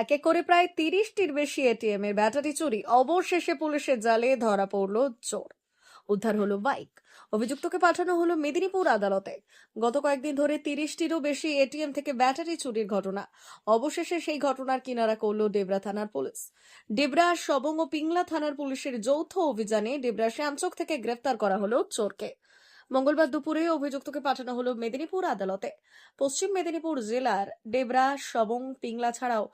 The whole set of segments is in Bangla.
এক করে প্রায় তিরিশটির বেশি এটিএম এর ব্যাটারি চুরি। অবশেষে পুলিশের জালে ধরা পড়ল চোর। উদ্ধার হলো বাইক। অভিযুক্তকে পাঠানো হলো মেদিনীপুর আদালতে। গত কয়েকদিন ধরে তিরিশটিরও বেশি এটিএম থেকে ব্যাটারি চুরির ঘটনা। অবশেষে সেই ঘটনার কিনারা করল ডেবরা থানার পুলিশ। ডেবরা সবং ও পিংলা থানার পুলিশের যৌথ অভিযানে ডেবরা শ্যামচক থেকে গ্রেফতার করা হলো চোরকে। মঙ্গলবার দুপুরে অভিযুক্তকে পাঠানো হলো মেদিনীপুর আদালতে। পশ্চিম মেদিনীপুর জেলার ডেবরা সবং পিংলা ছাড়াও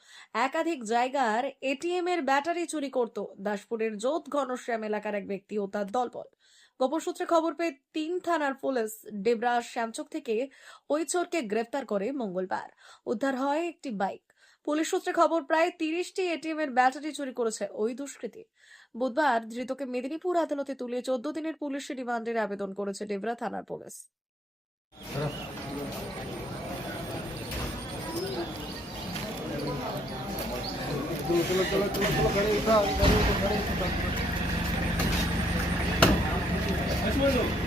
একাধিক জায়গার এটিএম এর ব্যাটারি চুরি করত দাসপুরের জোত ঘনশ্যাম এলাকার এক ব্যক্তি ও তার দলবল। গোপন সূত্রে খবর পেয়ে তিন থানার পুলিশ ডেবরা, শ্যামচক থেকে ওই চোরকে গ্রেফতার করে মঙ্গলবার। উদ্ধার হয় একটি বাইক। পুলিশ সূত্রে খবর প্রায় তিরিশটি এটিএম এর ব্যাটারি চুরি করেছে ওই দুষ্কৃতী বুধবার ধৃতকে মেদিনীপুর আদালতে তুলে চোদ্দ দিনের পুলিশি রিমান্ডের আবেদন করেছে ডেবরা থানার পুলিশ चलो चलो चलो चलो चलो खड़े उठा खड़े उठो खड़े उठो